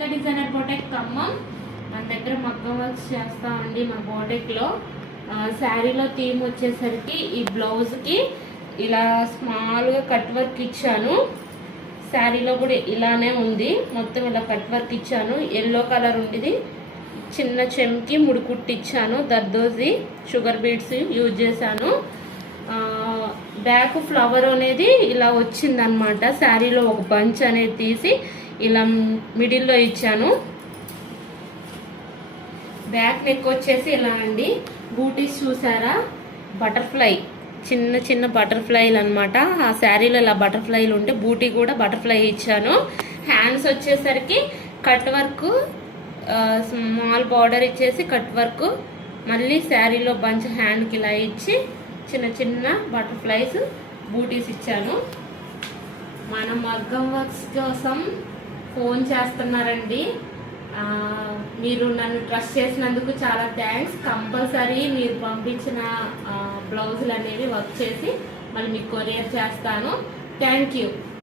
Designer బోటెక్ Khammam మన దగ్గర మగ్గం వర్క్స్ చేస్తామండి. మా బోటెక్లో శారీలో థీమ్ వచ్చేసరికి ఈ బ్లౌజ్కి ఇలా స్మాల్గా కట్ వర్క్ ఇచ్చాను. శారీలో కూడా ఇలానే ఉంది, మొత్తం ఇలా కట్ వర్క్ ఇచ్చాను. ఎల్లో కలర్ ఉండేది, చిన్న చెంకి ముడికుట్టి ఇచ్చాను. దర్దోజీ షుగర్ బీడ్స్ యూజ్ చేశాను. బ్యాక్ ఫ్లవర్ అనేది ఇలా వచ్చిందనమాట. శారీలో ఒక బంచ్ అనేది తీసి ఇలా మిడిల్లో ఇచ్చాను. బ్యాక్ నెక్ వచ్చేసి ఇలా అండి. బూటీస్ చూసారా, బటర్ఫ్లై చిన్న చిన్న బటర్ఫ్లైలు అనమాట. ఆ శారీలో ఇలా బటర్ఫ్లైలు ఉంటే బూటీ కూడా బటర్ఫ్లై ఇచ్చాను. హ్యాండ్స్ వచ్చేసరికి కట్ వర్క్, స్మాల్ బార్డర్ ఇచ్చేసి కట్ వర్క్, మళ్ళీ శారీలో బంచ్ హ్యాండ్కి ఇలా ఇచ్చి చిన్న చిన్న బటర్ఫ్లైస్ బూటీస్ ఇచ్చాను. మన మగ్గం వర్క్స్ కోసం ఫోన్ చేస్తున్నారండి. మీరు నన్ను ట్రస్ట్ చేసినందుకు చాలా థ్యాంక్స్. కంపల్సరీ మీరు పంపించిన బ్లౌజులు అనేవి వర్క్ చేసి మళ్ళీ మీకు కొరియర్ చేస్తాను. Thank you.